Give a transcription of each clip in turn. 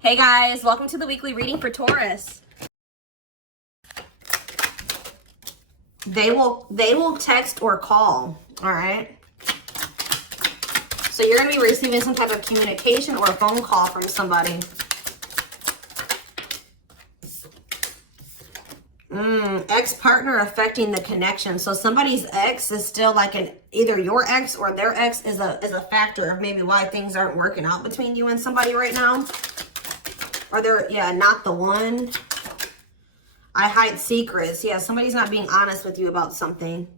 Hey guys, welcome to the weekly reading for Taurus. They will text or call, all right? So you're going to be receiving some type of communication or a phone call from somebody. Ex-partner affecting the connection. So somebody's ex is still like either your ex or their ex is a factor of maybe why things aren't working out between you and somebody right now. Or they're, yeah, not the one. I hide secrets. Yeah, somebody's not being honest with you about something.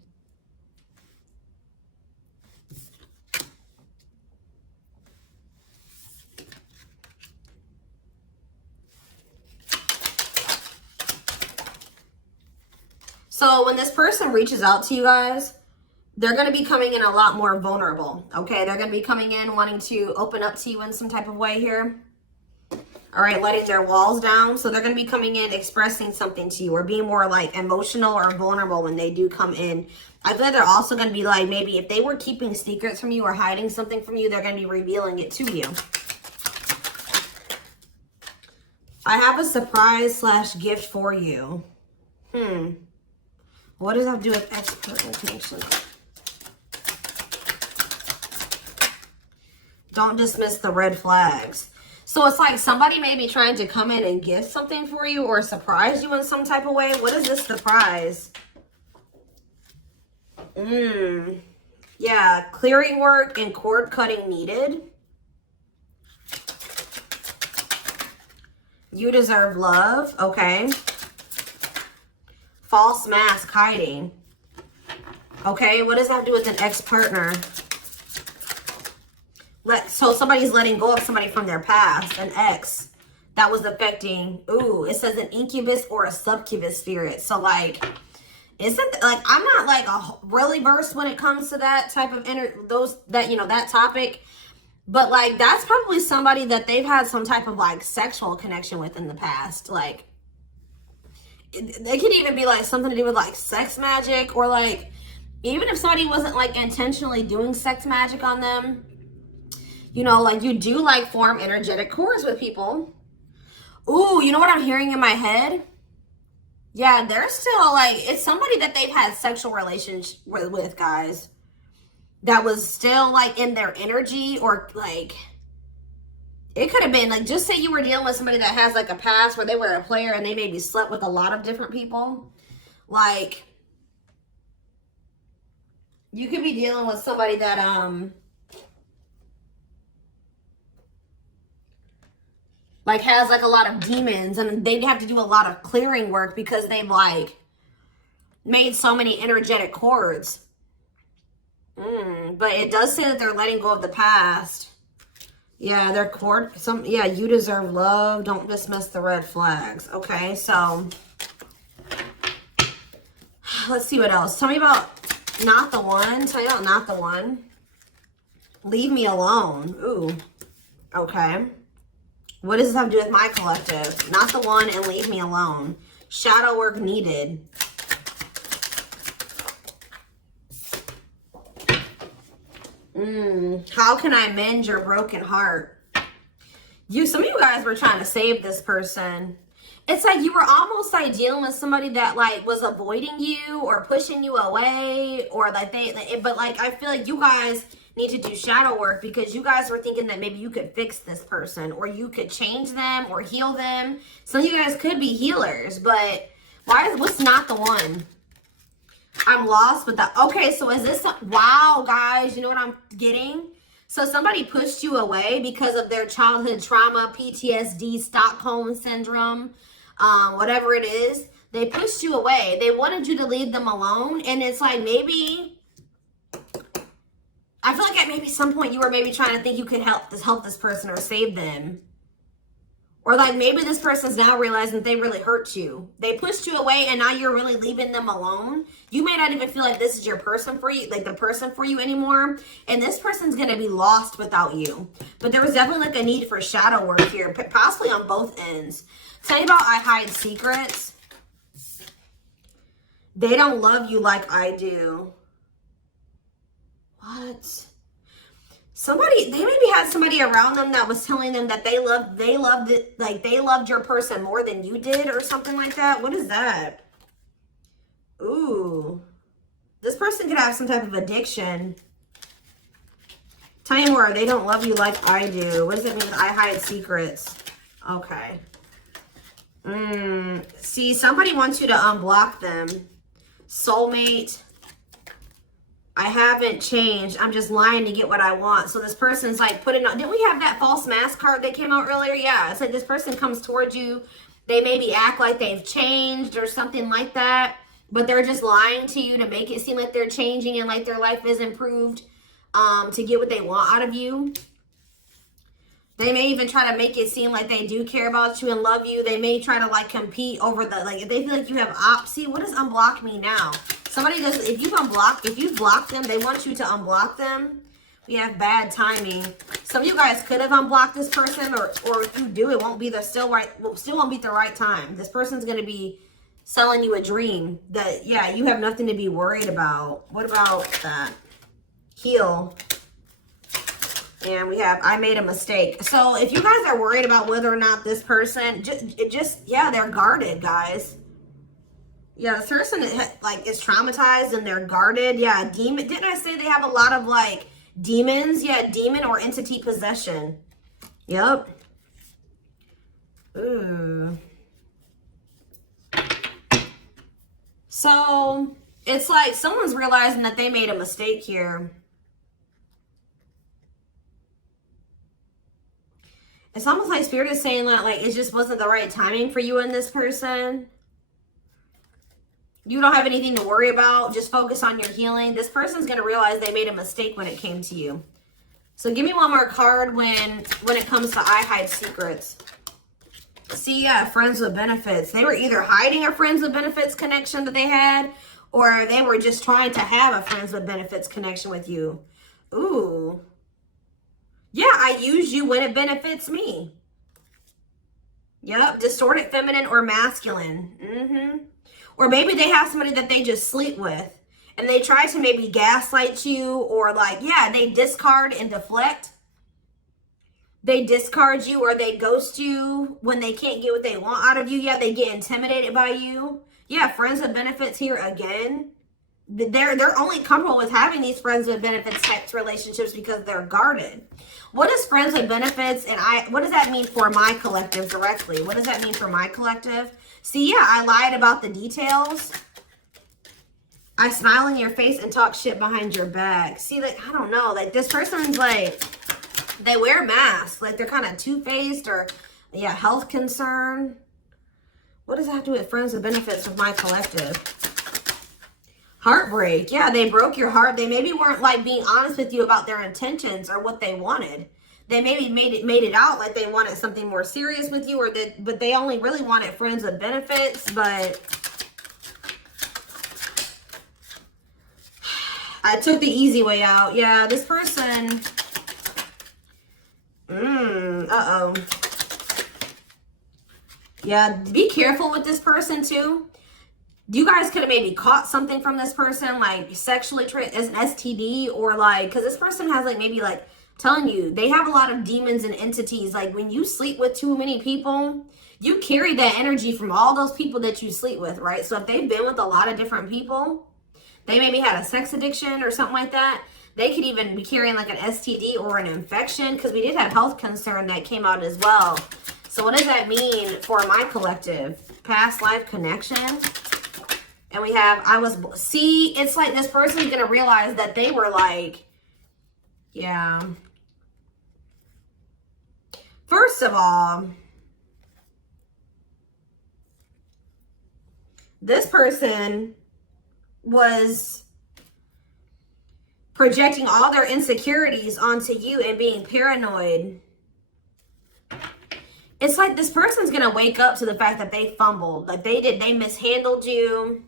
So when this person reaches out to you guys, they're going to be coming in a lot more vulnerable, okay? They're going to be coming in wanting to open up to you in some type of way here. All right, letting their walls down. So they're going to be coming in expressing something to you or being more like emotional or vulnerable when they do come in. I feel like they're also going to be like, maybe if they were keeping secrets from you or hiding something from you, they're going to be revealing it to you. I have a surprise / gift for you. What does that have to do with ex-partner connection? Don't dismiss the red flags. So it's like somebody may be trying to come in and give something for you or surprise you in some type of way. What is this surprise? Yeah, clearing work and cord cutting needed. You deserve love. Okay. False mask hiding. Okay, what does that have to do with an ex-partner? So somebody's letting go of somebody from their past, an ex that was affecting. Ooh, it says an incubus or a succubus spirit. So like, isn't like, I'm not like really versed when it comes to that type of that topic, but like that's probably somebody that they've had some type of like sexual connection with in the past. Like they could even be like something to do with like sex magic, or like even if somebody wasn't like intentionally doing sex magic on them, you know, like you do like form energetic cords with people. Ooh, you know what I'm hearing in my head? Yeah, they're still like, it's somebody that they've had sexual relations with, guys, that was still like in their energy, or like it could have been like, just say you were dealing with somebody that has like a past where they were a player and they maybe slept with a lot of different people. Like you could be dealing with somebody that like has like a lot of demons, and they'd have to do a lot of clearing work because they've like made so many energetic cords. But it does say that they're letting go of the past. Yeah, they're yeah, you deserve love. Don't dismiss the red flags. Okay, so let's see what else. Tell me about not the one. Tell me about not the one. Leave me alone. Ooh, okay. What does this have to do with my collective? Not the one and leave me alone. Shadow work needed. How can I mend your broken heart? Some of you guys were trying to save this person. It's like you were almost like dealing with somebody that like was avoiding you or pushing you away, or like but like I feel like you guys need to do shadow work because you guys were thinking that maybe you could fix this person or you could change them or heal them. Some of you guys could be healers, but what's not the one? I'm lost with that. Okay, so is this, wow, guys, you know what I'm getting? So somebody pushed you away because of their childhood trauma, PTSD, Stockholm syndrome, whatever it is. They pushed you away. They wanted you to leave them alone. And it's like maybe, I feel like at maybe some point you were maybe trying to think you could help this person or save them. Or like maybe this person's now realizing that they really hurt you. They pushed you away and now you're really leaving them alone. You may not even feel like this is your person for you, like the person for you anymore. And this person's going to be lost without you. But there was definitely like a need for shadow work here, possibly on both ends. Tell me about I hide secrets. They don't love you like I do. What? Somebody, they maybe had somebody around them that was telling them that they loved it, like they loved your person more than you did or something like that. What is that? Ooh. This person could have some type of addiction. Tell me more. They don't love you like I do. What does it mean? I hide secrets. Okay. See, somebody wants you to unblock them. Soulmate. I haven't changed. I'm just lying to get what I want. So this person's like putting on. Didn't we have that false mask card that came out earlier? Yeah. It's like this person comes towards you. They maybe act like they've changed or something like that. But they're just lying to you to make it seem like they're changing and like their life is improved to get what they want out of you. They may even try to make it seem like they do care about you and love you. They may try to like compete over the, like if they feel like you have see, what does unblock mean now? Somebody does, if you've blocked them, they want you to unblock them. We have bad timing. Some of you guys could have unblocked this person, or if you do, it won't be the still won't be the right time. This person's gonna be selling you a dream that, yeah, you have nothing to be worried about. What about that? Heal. And we have, I made a mistake. So if you guys are worried about whether or not this person, yeah, they're guarded, guys. Yeah, this person like is traumatized and they're guarded. Yeah, demon. Didn't I say they have a lot of like demons? Yeah, demon or entity possession. Yep. Ooh. So it's like someone's realizing that they made a mistake here. It's almost like Spirit is saying that like it just wasn't the right timing for you and this person. You don't have anything to worry about. Just focus on your healing. This person's going to realize they made a mistake when it came to you. So give me one more card when it comes to I hide secrets. See, yeah, friends with benefits. They were either hiding a friends with benefits connection that they had, or they were just trying to have a friends with benefits connection with you. Ooh. Yeah, I use you when it benefits me. Yep, distorted feminine or masculine. Or maybe they have somebody that they just sleep with. And they try to maybe gaslight you, or like, yeah, they discard and deflect. They discard you or they ghost you when they can't get what they want out of you. Yeah, they get intimidated by you. Yeah, friends with benefits here again. They're only comfortable with having these friends with benefits types relationships because they're guarded. What is friends with benefits and what does that mean for my collective directly? What does that mean for my collective? See, yeah, I lied about the details. I smile in your face and talk shit behind your back. See, like, I don't know. Like, this person's like, they wear masks. Like, they're kind of two-faced or, yeah, health concern. What does that have to do with friends with benefits with my collective? Heartbreak. Yeah, they broke your heart. They maybe weren't, like, being honest with you about their intentions or what they wanted. They maybe made it out like they wanted something more serious with you, but they only really wanted friends with benefits, but I took the easy way out. Yeah, this person, uh-oh. Yeah, be careful with this person too. You guys could have maybe caught something from this person, like sexually as an STD, or like, because this person has like maybe like, telling you, they have a lot of demons and entities. Like when you sleep with too many people, you carry that energy from all those people that you sleep with, right? So if they've been with a lot of different people, they maybe had a sex addiction or something like that. They could even be carrying like an STD or an infection, because we did have health concern that came out as well. So what does that mean for my collective? Past life connection. And we have, see, it's like this person's going to realize that they were like, yeah. First of all, this person was projecting all their insecurities onto you and being paranoid. It's like this person's going to wake up to the fact that they fumbled. Like they mishandled you.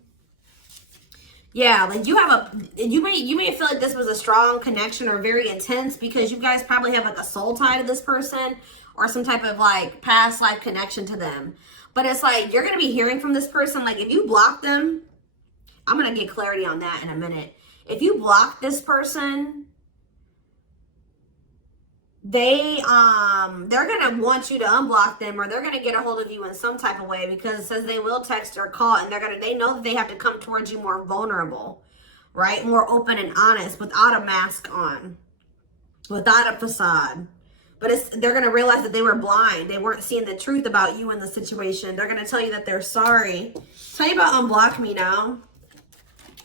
Yeah, like you may feel like this was a strong connection or very intense because you guys probably have like a soul tie to this person or some type of like past life connection to them. But it's like you're going to be hearing from this person. Like if you block them, I'm going to get clarity on that in a minute. If you block this person, they're gonna want you to unblock them, or they're gonna get a hold of you in some type of way, because it says they will text or call, and they know that they have to come towards you more vulnerable, right? More open and honest, without a mask on, without a facade. But they're going to realize that they were blind. They weren't seeing the truth about you in the situation. They're going to tell you that they're sorry. Tell you about unblock me now.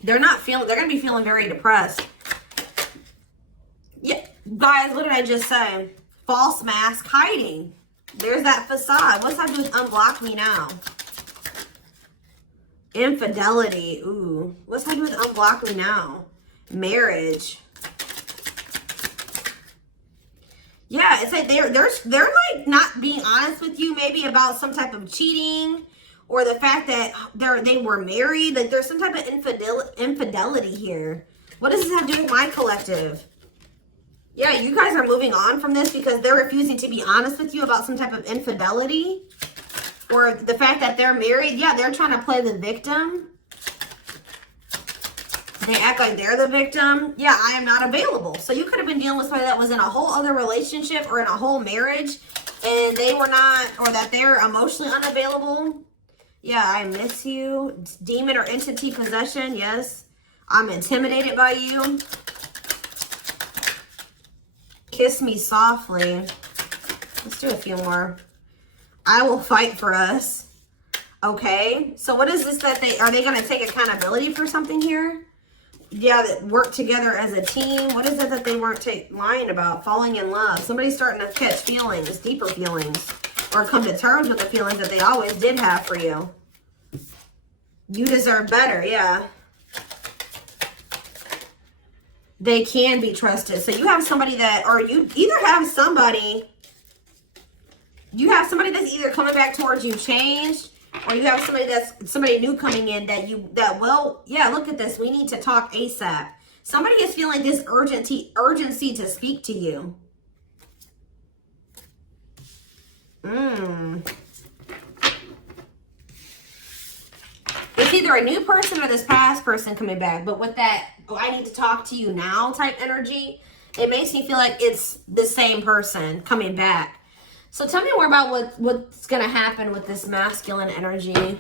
They're going to be feeling very depressed. Yeah, guys, what did I just say? False mask hiding. There's that facade. What's that do with unblock me now? Infidelity. Ooh. What's that do with unblock me now? Marriage. Yeah, it's like they're like not being honest with you, maybe about some type of cheating, or the fact that they were married. Like there's some type of infidelity here. What does this have to do with my collective? Yeah, you guys are moving on from this because they're refusing to be honest with you about some type of infidelity, or the fact that they're married. Yeah, they're trying to play the victim. They act like they're the victim. Yeah, I am not available. So you could have been dealing with somebody that was in a whole other relationship or in a whole marriage, and they were not, or that they're emotionally unavailable. Yeah, I miss you. Demon or entity possession. Yes. I'm intimidated by you. Kiss me softly. Let's do a few more. I will fight for us. Okay. So what is this that are they going to take accountability for something here? Yeah, that work together as a team. What is it that they weren't lying about? Falling in love. Somebody's starting to catch feelings, deeper feelings, or come to terms with the feelings that they always did have for you. You deserve better. Yeah. They can be trusted. So you have somebody that, or you either have somebody that's either coming back towards you changed, or you have somebody new coming in that will, yeah, look at this. We need to talk ASAP. Somebody is feeling this urgency to speak to you. It's either a new person or this past person coming back. But with that, oh, I need to talk to you now type energy, it makes me feel like it's the same person coming back. So tell me more about what's going to happen with this masculine energy.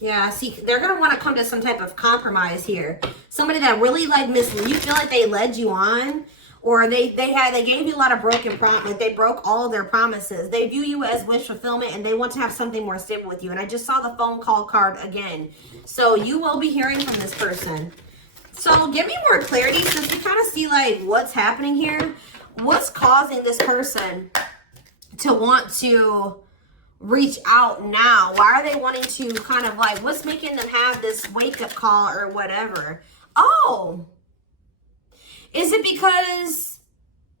Yeah, see, they're going to want to come to some type of compromise here. Somebody that really like you feel like they led you on, or they gave you a lot of broken promises. They broke all of their promises. They view you as wish fulfillment, and they want to have something more stable with you. And I just saw the phone call card again. So you will be hearing from this person. So give me more clarity, since we kind of see like what's happening here. What's causing this person to want to reach out now? Why are they wanting to kind of like, what's making them have this wake-up call or whatever? Oh, is it because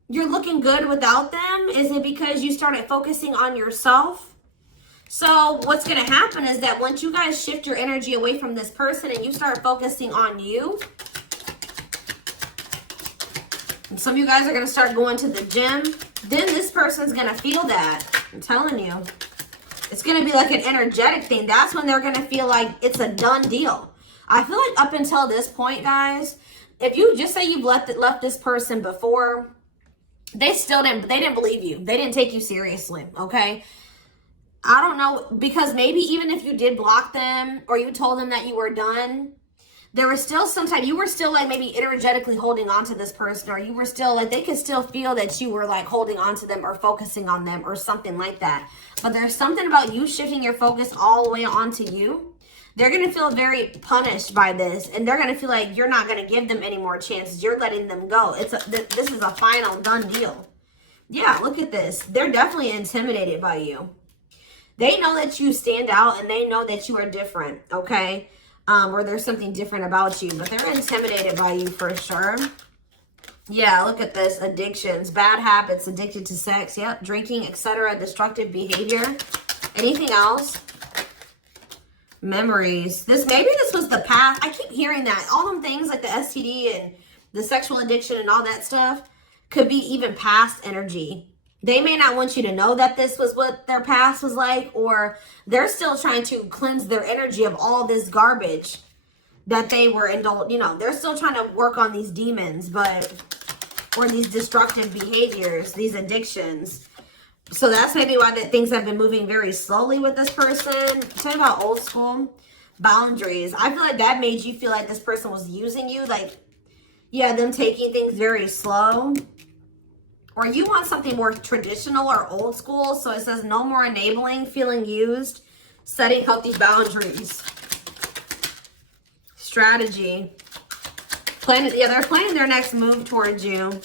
you're looking good without them? Is it because you started focusing on yourself? So what's going to happen is that once you guys shift your energy away from this person and you start focusing on you, and some of you guys are going to start going to the gym, then this person's going to feel that. I'm telling you. It's going to be like an energetic thing. That's when they're going to feel like it's a done deal. I feel like up until this point, guys, if you just say you've left this person before, they didn't believe you. They didn't take you seriously, okay? I don't know, because maybe even if you did block them or you told them that you were done, there was still sometimes you were still like maybe energetically holding on to this person, or you were still like, they could still feel that you were like holding on to them or focusing on them or something like that. But there's something about you shifting your focus all the way onto you. They're going to feel very punished by this, and they're going to feel like you're not going to give them any more chances. You're letting them go. This is a final done deal. Yeah, look at this. They're definitely intimidated by you. They know that you stand out, and they know that you are different, okay? Or there's something different about you, but they're intimidated by you for sure. Yeah, look at this. Addictions, bad habits, addicted to sex, yep, drinking, etc., destructive behavior. Anything else? Memories. Maybe this was the past. I keep hearing that. All them things like the STD and the sexual addiction and all that stuff could be even past energy. They may not want you to know that this was what their past was like, or they're still trying to cleanse their energy of all this garbage that they were indulged. You know, they're still trying to work on these demons, or these destructive behaviors, these addictions. So that's maybe why that things have been moving very slowly with this person. Talking about old school boundaries. I feel like that made you feel like this person was using you. Like, yeah, them taking things very slow. Or you want something more traditional or old school. So it says no more enabling, feeling used, setting healthy boundaries. Strategy. They're planning their next move towards you.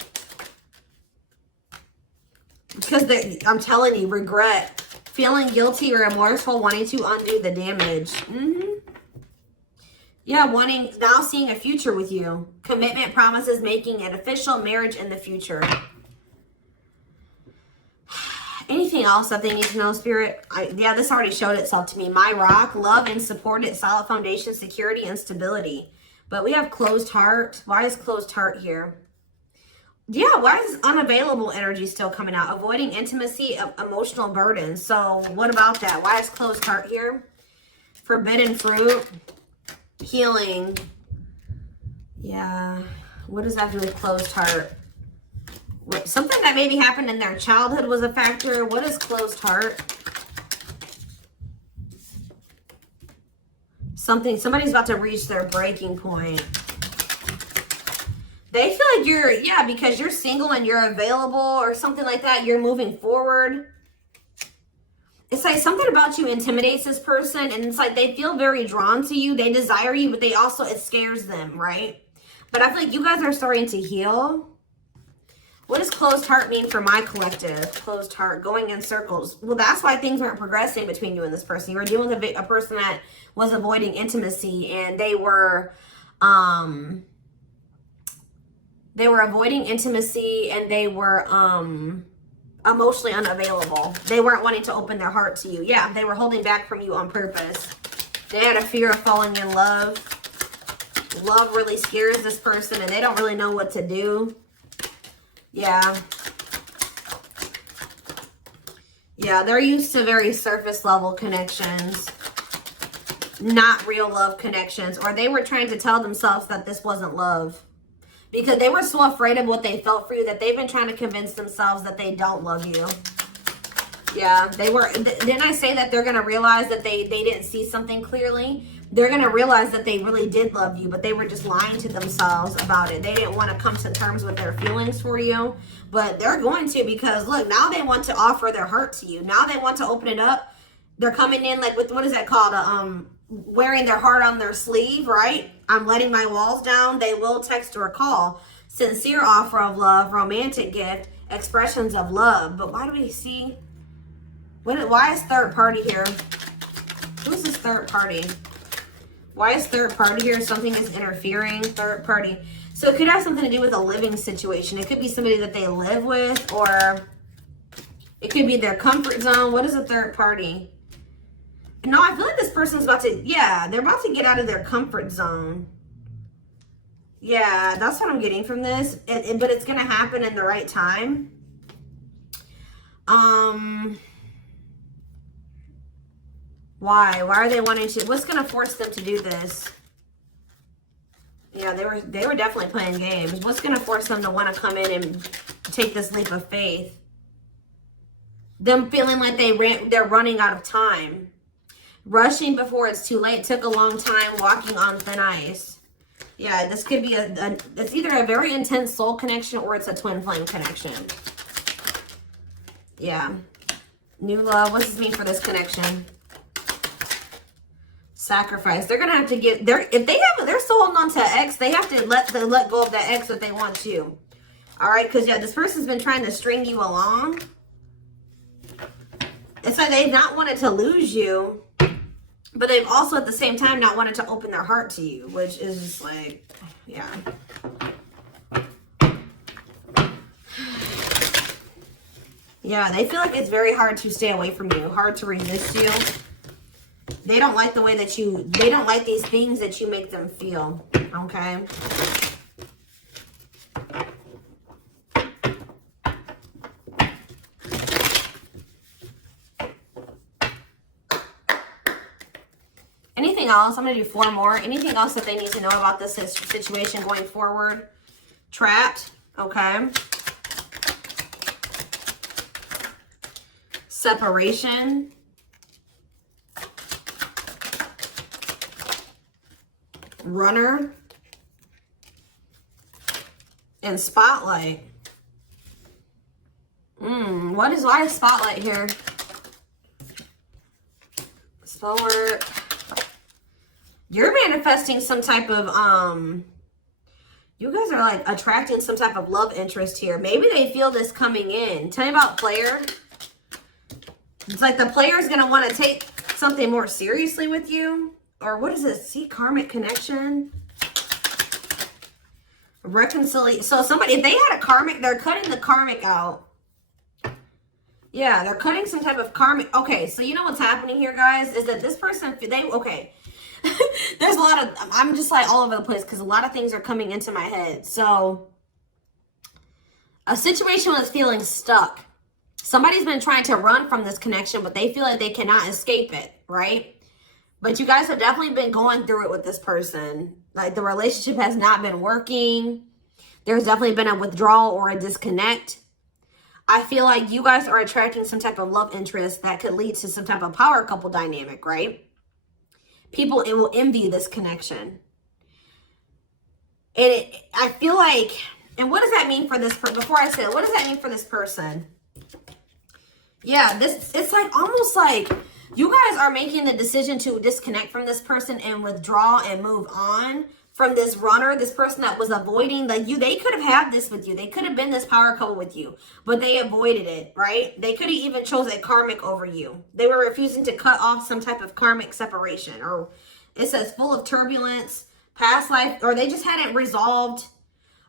Because I'm telling you, regret. Feeling guilty or remorseful, wanting to undo the damage. Yeah, now seeing a future with you. Commitment, promises, making it official, marriage in the future. Anything else that they need to know, Spirit? Yeah, this already showed itself to me. My rock, love and supported, solid foundation, security, and stability. But we have closed heart. Why is closed heart here? Yeah, why is unavailable energy still coming out? Avoiding intimacy, emotional burden. So what about that? Why is closed heart here? Forbidden fruit, healing. Yeah, what does that do with closed heart? Something that maybe happened in their childhood was a factor. What is closed heart? Somebody's about to reach their breaking point. They feel like because you're single and you're available or something like that, you're moving forward. It's like something about you intimidates this person, and it's like they feel very drawn to you. They desire you, but it scares them, right? But I feel like you guys are starting to heal. What does closed heart mean for my collective? Closed heart, going in circles. Well, that's why things weren't progressing between you and this person. You were dealing with a person that was avoiding intimacy, and they were avoiding intimacy, and they were emotionally unavailable. They weren't wanting to open their heart to you. Yeah, they were holding back from you on purpose. They had a fear of falling in love. Love really scares this person, and they don't really know what to do. Yeah. Yeah, they're used to very surface level connections, not real love connections. Or they were trying to tell themselves that this wasn't love, because they were so afraid of what they felt for you that they've been trying to convince themselves that they don't love you. Yeah, they were. Didn't I say that they're going to realize that they didn't see something clearly? They're going to realize that they really did love you, but they were just lying to themselves about it. They didn't want to come to terms with their feelings for you, but they're going to, because look, now they want to offer their heart to you. Now they want to open it up. They're coming in like with, what is that called? Wearing their heart on their sleeve, right? I'm letting my walls down. They will text or call. Sincere offer of love, romantic gift, expressions of love. But why do we see? Why is third party here? Who's this third party? Why is third party here? Something is interfering. Third party. So it could have something to do with a living situation. It could be somebody that they live with, or it could be their comfort zone. What is a third party? No, I feel like this person's about to, they're about to get out of their comfort zone. Yeah, that's what I'm getting from this. But it's going to happen in the right time. Why? Why are they wanting to? What's going to force them to do this? Yeah, they were definitely playing games. What's going to force them to want to come in and take this leap of faith? Them feeling like they're running out of time. Rushing before it's too late. Took a long time. Walking on thin ice. Yeah, this could be it's either a very intense soul connection or it's a twin flame connection. Yeah. New love. What does this mean for this connection? Sacrifice. They're gonna have to get they're still holding on to an ex. They have to let go of that ex if they want to. All right, because this person's been trying to string you along. It's like they've not wanted to lose you, but they've also at the same time not wanted to open their heart to you, which is just like, yeah. Yeah, they feel like it's very hard to stay away from you, hard to resist you. They don't like the way that they don't like these things that you make them feel, okay? Anything else? I'm going to do 4 more. Anything else that they need to know about this situation going forward? Trapped. Okay. Separation. Runner. And spotlight. Why is spotlight here? Forward. You're manifesting some type of you guys are like attracting some type of love interest here. Maybe they feel this coming in. Tell me about player. It's like the player is going to want to take something more seriously with you. Or what is this? See, karmic connection. Reconciliation. So somebody, if they had a karmic, they're cutting the karmic out. Yeah, they're cutting some type of karmic. Okay, so you know what's happening here, guys, is that this person, okay. There's a lot of, I'm just like all over the place because a lot of things are coming into my head. So a situation was feeling stuck. Somebody's been trying to run from this connection, but they feel like they cannot escape it, right? But you guys have definitely been going through it with this person. Like the relationship has not been working. There's definitely been a withdrawal or a disconnect. I feel like you guys are attracting some type of love interest that could lead to some type of power couple dynamic, right? People will envy this connection. And I feel like, and what does that mean for this person? Before I say it, what does that mean for this person? Yeah, it's like almost like you guys are making the decision to disconnect from this person and withdraw and move on from this runner, this person that was avoiding they could have had this with you. They could have been this power couple with you, but they avoided it, right? They could have even chose a karmic over you. They were refusing to cut off some type of karmic separation, or it says full of turbulence, past life, or they just hadn't resolved.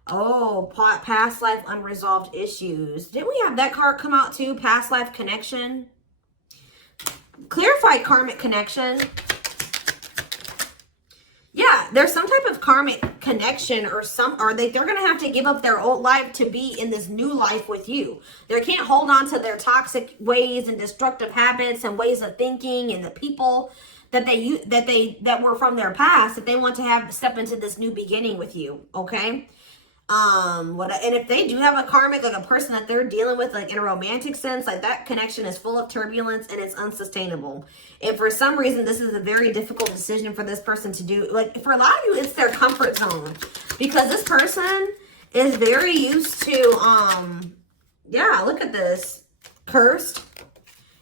Oh, past life unresolved issues. Didn't we have that card come out too? Past life connection. Clarify karmic connection. Yeah, there's some type of karmic connection or they're going to have to give up their old life to be in this new life with you. They can't hold on to their toxic ways and destructive habits and ways of thinking and the people that were from their past, that they want to step into this new beginning with you, okay? And if they do have a karmic, like a person that they're dealing with, like in a romantic sense, like that connection is full of turbulence and it's unsustainable. And for some reason, this is a very difficult decision for this person to do. Like for a lot of you, it's their comfort zone, because this person is very used to, yeah, look at this. Cursed.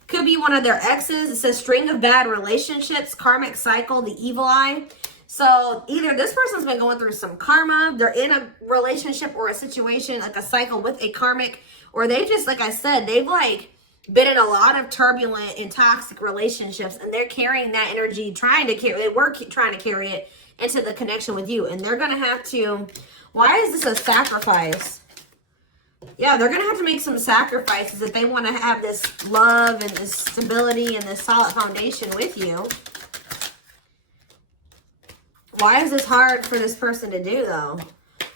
Could be one of their exes. It says string of bad relationships, karmic cycle, the evil eye. So either this person's been going through some karma, they're in a relationship or a situation, like a cycle with a karmic, or they just, like I said, they've like been in a lot of turbulent and toxic relationships, and they're carrying that energy, trying to carry it into the connection with you. And they're going to have to, why is this a sacrifice? Yeah, they're going to have to make some sacrifices if they want to have this love and this stability and this solid foundation with you. Why is this hard for this person to do, though?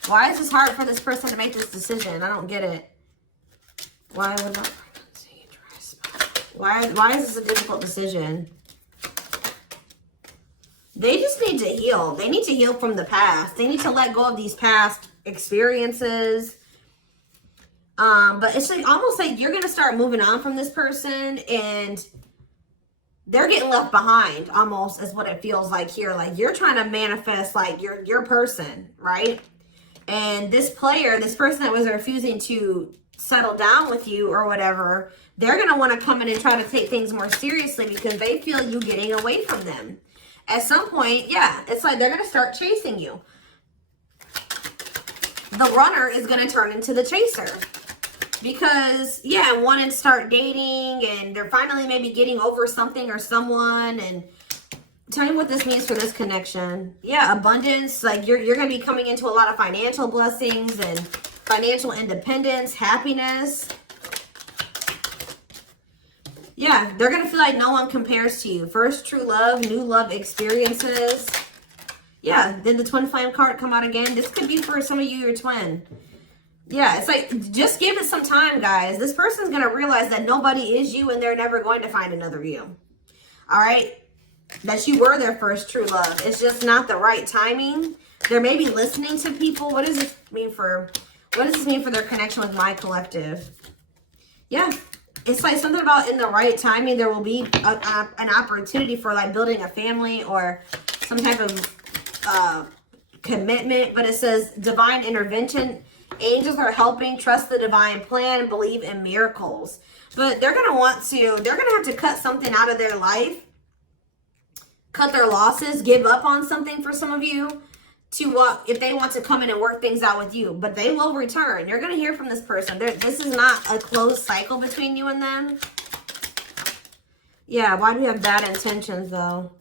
Why is this hard for this person to make this decision? I don't get it. Why would not pregnancy, dry spot? Why is this a difficult decision? They just need to heal. They need to heal from the past. They need to let go of these past experiences. But it's like almost like you're going to start moving on from this person, and they're getting left behind, almost, is what it feels like here. Like you're trying to manifest like your person, right? And this player, this person that was refusing to settle down with you or whatever, they're going to want to come in and try to take things more seriously because they feel you getting away from them. At some point, yeah, it's like they're going to start chasing you. The runner is going to turn into the chaser. Because, yeah, want to start dating, and they're finally maybe getting over something or someone. And tell me what this means for this connection. Yeah, abundance. Like you're going to be coming into a lot of financial blessings and financial independence, happiness. Yeah, they're going to feel like no one compares to you. First true love, new love experiences. Yeah, did the twin flame card come out again? This could be for some of you, your twin. Yeah, it's like, just give it some time, guys. This person's going to realize that nobody is you, and they're never going to find another you. All right? that you were their first true love. It's just not the right timing. They're maybe listening to people. What does this mean for their connection with my collective? Yeah. It's like something about in the right timing, there will be an opportunity for like building a family or some type of commitment. But it says divine intervention. Angels are helping. Trust the divine plan. Believe in miracles. But they're going to have to cut something out of their life. Cut their losses. Give up on something for some of you. If they want to come in and work things out with you, but they will return. You're going to hear from this person. This is not a closed cycle between you and them. Yeah, why do you have bad intentions though?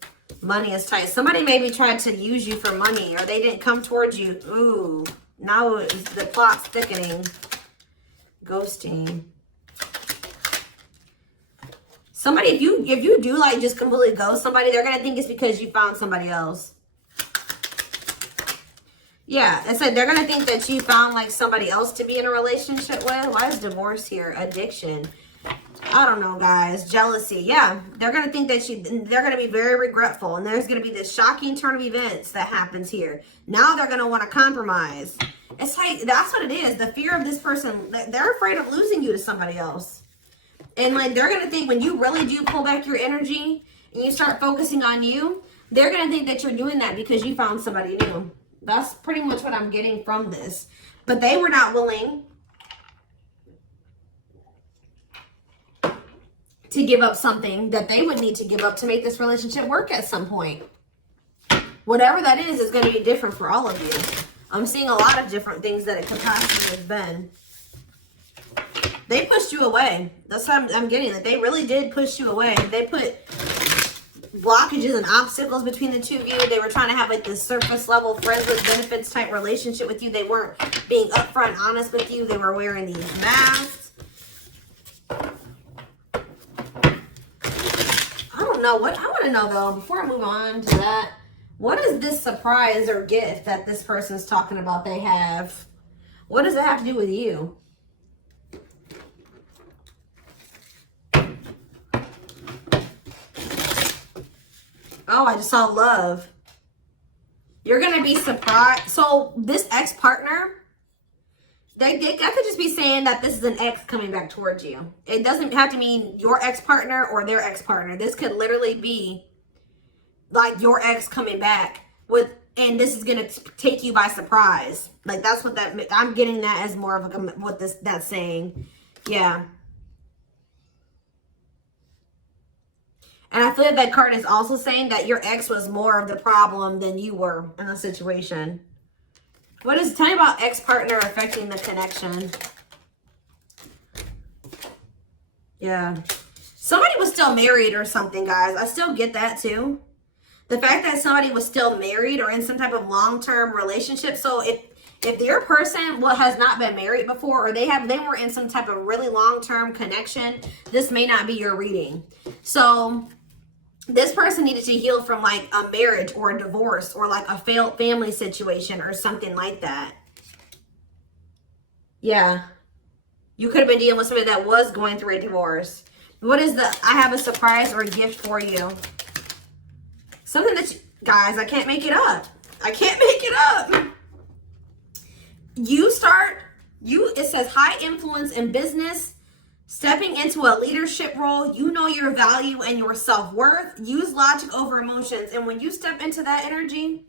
Money is tight. Somebody maybe tried to use you for money or they didn't come towards you. Ooh, now the plot's thickening. Ghosting. Somebody, if you do like just completely ghost somebody, they're going to think it's because you found somebody else. Yeah, it said they're going to think that you found like somebody else to be in a relationship with. Why is divorce here? Addiction. I don't know, guys. Jealousy. Yeah, they're going to think that they're going to be very regretful. And there's going to be this shocking turn of events that happens here. Now they're going to want to compromise. It's like, that's what it is. The fear of this person, they're afraid of losing you to somebody else. And like, they're going to think when you really do pull back your energy and you start focusing on you, they're going to think that you're doing that because you found somebody new. That's pretty much what I'm getting from this. But they were not willing to give up something that they would need to give up to make this relationship work at some point. Whatever that is going to be different for all of you. I'm seeing a lot of different things that it could possibly have been. They pushed you away. That's what I'm getting. That they really did push you away. They put blockages and obstacles between the two of you. They were trying to have like this surface level friends with benefits type relationship with you. They weren't being upfront and honest with you. They were wearing these masks. I don't know what I want to know though, before I move on to that, what is this surprise or gift that this person's talking about they have? What does it have to do with you? Oh, I just saw love. You're going to be surprised. So this ex-partner, I could just be saying that this is an ex coming back towards you. It doesn't have to mean your ex-partner or their ex-partner. This could literally be like your ex coming back and this is going to take you by surprise. Like that's what I'm getting that as more of what that's saying. Yeah. And I feel like that card is also saying that your ex was more of the problem than you were in the situation. Tell me about ex-partner affecting the connection. Yeah. Somebody was still married or something, guys. I still get that too. The fact that somebody was still married or in some type of long-term relationship. So if your person has not been married before or they were in some type of really long-term connection, this may not be your reading. So this person needed to heal from like a marriage or a divorce or like a failed family situation or something like that. Yeah. You could have been dealing with somebody that was going through a divorce. What is I have a surprise or a gift for you? Something that guys, I can't make it up. I can't make it up. It says high influence in business. Stepping into a leadership role, you know your value and your self-worth. Use logic over emotions. And when you step into that energy,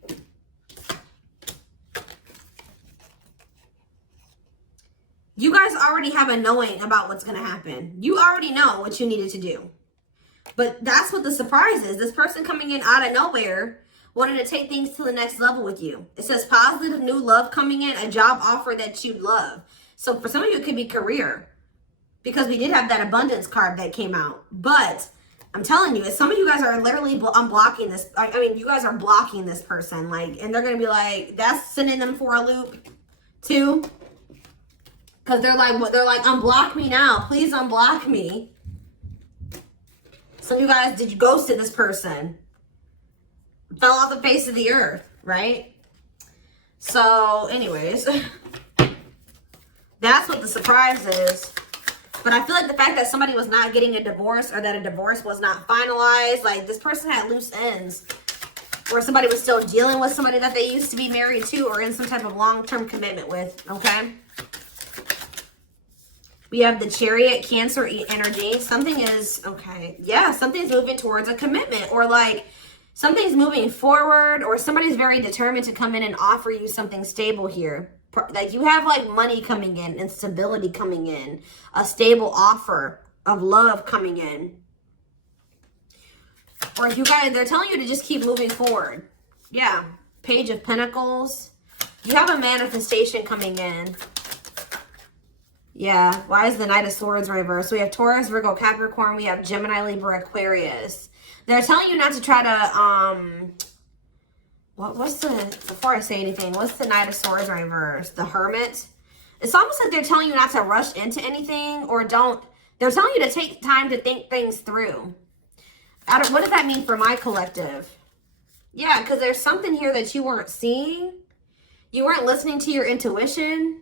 you guys already have a knowing about what's going to happen. You already know what you needed to do. But that's what the surprise is. This person coming in out of nowhere wanted to take things to the next level with you. It says positive new love coming in, a job offer that you'd love. So for some of you, it could be career. Because we did have that abundance card that came out. But I'm telling you, some of you guys are literally unblocking this. I mean, you guys are blocking this person. And they're going to be like, that's sending them for a loop too. Because they're like, unblock me now. Please unblock me. Some of you guys, you ghosted this person? Fell off the face of the earth, right? So anyways, that's what the surprise is. But I feel like the fact that somebody was not getting a divorce or that a divorce was not finalized, like this person had loose ends. Or somebody was still dealing with somebody that they used to be married to or in some type of long-term commitment with, okay? We have the Chariot, Cancer energy. Something is, okay, yeah, something's moving towards a commitment, or like something's moving forward, or somebody's very determined to come in and offer you something stable here. Like you have like money coming in and stability coming in, a stable offer of love coming in. Or if you guys, they're telling you to just keep moving forward. Yeah, Page of Pentacles. You have a manifestation coming in. Yeah, why is the Knight of Swords reversed? So we have Taurus, Virgo, Capricorn. We have Gemini, Libra, Aquarius. They're telling you not to try to, before I say anything, what's the Knight of Swords reversed? The Hermit. It's almost like they're telling you not to rush into anything, or they're telling you to take time to think things through. What does that mean for my collective? Yeah, because there's something here that you weren't seeing. You weren't listening to your intuition,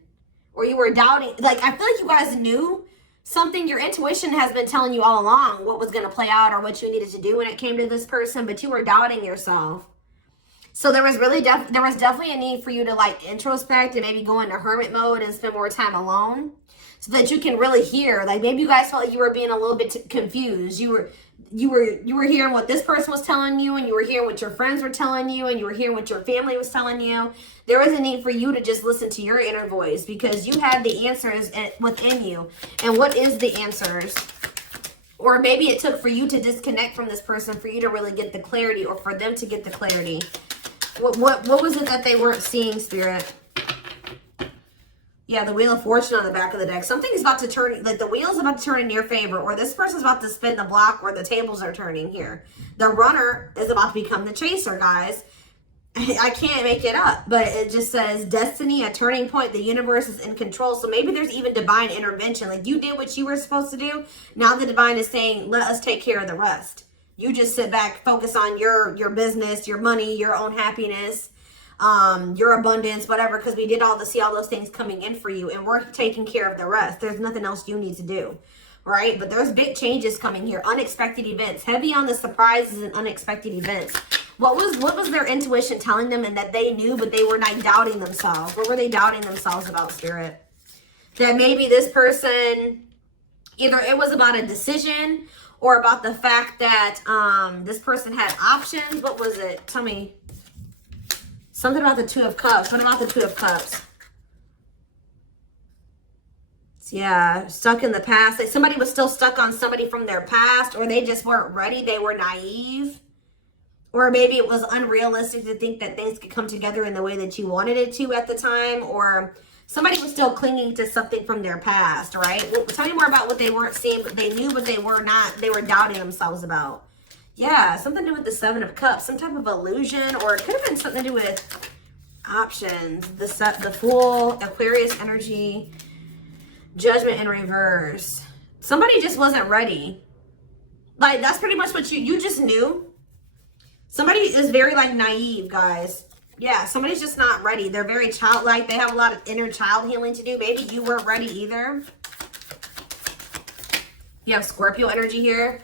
or you were doubting. Like, I feel like you guys knew something. Your intuition has been telling you all along what was going to play out or what you needed to do when it came to this person, but you were doubting yourself. So there was really there was definitely a need for you to like introspect and maybe go into hermit mode and spend more time alone so that you can really hear. Like maybe you guys felt like you were being a little bit confused. You were hearing what this person was telling you, and you were hearing what your friends were telling you, and you were hearing what your family was telling you. There was a need for you to just listen to your inner voice because you had the answers within you. And what is the answers? Or maybe it took for you to disconnect from this person for you to really get the clarity, or for them to get the clarity. What was it that they weren't seeing, Spirit? Yeah, the Wheel of Fortune on the back of the deck. Something is about to turn, like the wheel's about to turn in your favor, or this person's about to spin the block where the tables are turning here. The runner is about to become the chaser, guys. I can't make it up, but it just says destiny, a turning point. The universe is in control. So maybe there's even divine intervention. Like you did what you were supposed to do. Now the divine is saying, let us take care of the rest. You just sit back, focus on your business, your money, your own happiness, your abundance, whatever, because we did see all those things coming in for you, and we're taking care of the rest. There's nothing else you need to do, right? But there's big changes coming here, unexpected events, heavy on the surprises and unexpected events. What was their intuition telling them, and that they knew, but they were not doubting themselves? What were they doubting themselves about, Spirit? That maybe this person, either it was about a decision or about the fact that this person had options. What was it? Tell me. Something about the Two of Cups. What about the Two of Cups? Yeah, stuck in the past. Like somebody was still stuck on somebody from their past, or they just weren't ready. They were naive. Or maybe it was unrealistic to think that things could come together in the way that you wanted it to at the time. Or somebody was still clinging to something from their past, right? Well, tell me more about what they weren't seeing, but they knew, but they were not. They were doubting themselves about. Yeah, something to do with the Seven of Cups, some type of illusion, or it could have been something to do with options. The Fool, Aquarius energy, Judgment in reverse. Somebody just wasn't ready. Like, that's pretty much what you just knew. Somebody is very, like, naive, guys. Yeah, somebody's just not ready. They're very childlike. They have a lot of inner child healing to do. Maybe you weren't ready either. You have Scorpio energy here.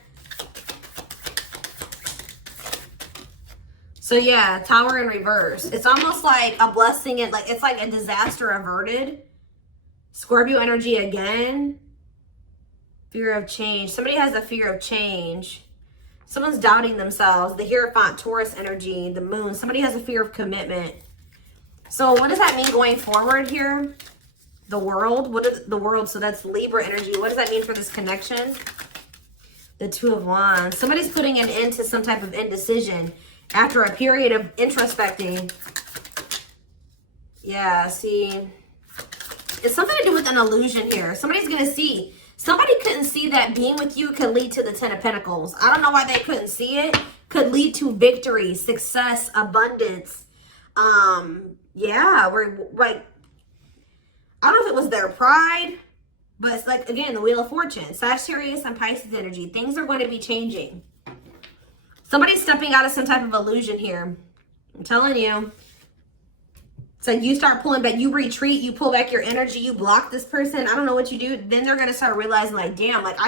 So yeah, Tower in reverse. It's almost like a blessing, and like it's like a disaster averted. Scorpio energy again. Fear of change. Somebody has a fear of change. Someone's doubting themselves. The Hierophant, Taurus energy, the Moon. Somebody has a fear of commitment. So what does that mean going forward here? The World. What is the World? So that's Libra energy. What does that mean for this connection? The Two of Wands. Somebody's putting an end to some type of indecision after a period of introspecting. Yeah, see. It's something to do with an illusion here. Somebody's going to see. Somebody couldn't see that being with you could lead to the Ten of Pentacles. I don't know why they couldn't see it. Could lead to victory, success, abundance. Yeah, we're like, I don't know if it was their pride, but it's like, again, the Wheel of Fortune. Sagittarius and Pisces energy. Things are going to be changing. Somebody's stepping out of some type of illusion here. I'm telling you. It's like you start pulling back, you retreat, you pull back your energy, you block this person. I don't know what you do. Then they're gonna start realizing, like, damn, like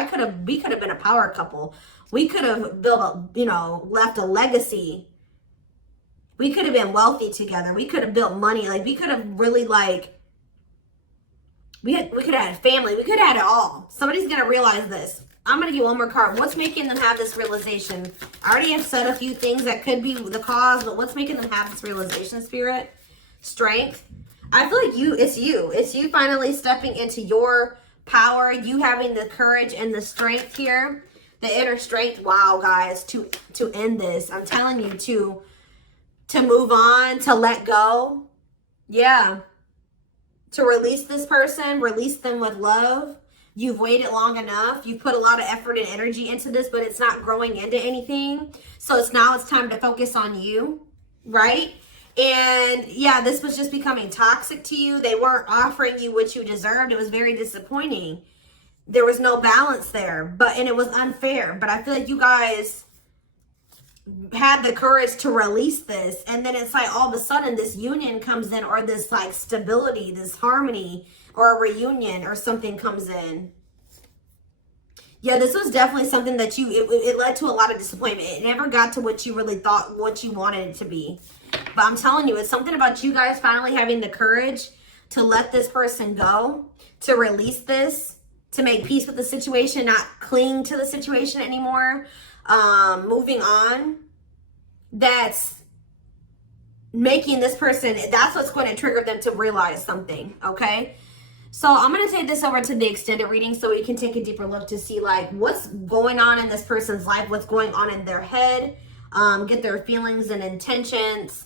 we could have been a power couple. We could have built a, you know, left a legacy. We could have been wealthy together. We could have built money. Like, we could have really, like, we could have had a family. We could have had it all. Somebody's gonna realize this. I'm gonna get one more card. What's making them have this realization? I already have said a few things that could be the cause, but what's making them have this realization, Spirit? Strength. I feel like it's you finally stepping into your power, you having the courage and the strength here, the inner strength. Wow, guys, to end this. I'm telling you, to move on, to let go. Yeah. To release this person, release them with love. You've waited long enough. You've put a lot of effort and energy into this, but it's not growing into anything. So it's time to focus on you, right? And yeah, this was just becoming toxic to you. They weren't offering you what you deserved. It was very disappointing. There was no balance there, and it was unfair. But I feel like you guys had the courage to release this. And then it's like all of a sudden this union comes in, or this like stability, this harmony, or a reunion or something comes in. Yeah, this was definitely something that it led to a lot of disappointment. It never got to what you really thought, what you wanted it to be. But I'm telling you, it's something about you guys finally having the courage to let this person go, to release this, to make peace with the situation, not cling to the situation anymore, moving on. That's making this person, that's what's going to trigger them to realize something, okay? So I'm going to take this over to the extended reading so we can take a deeper look to see like what's going on in this person's life, what's going on in their head, get their feelings and intentions.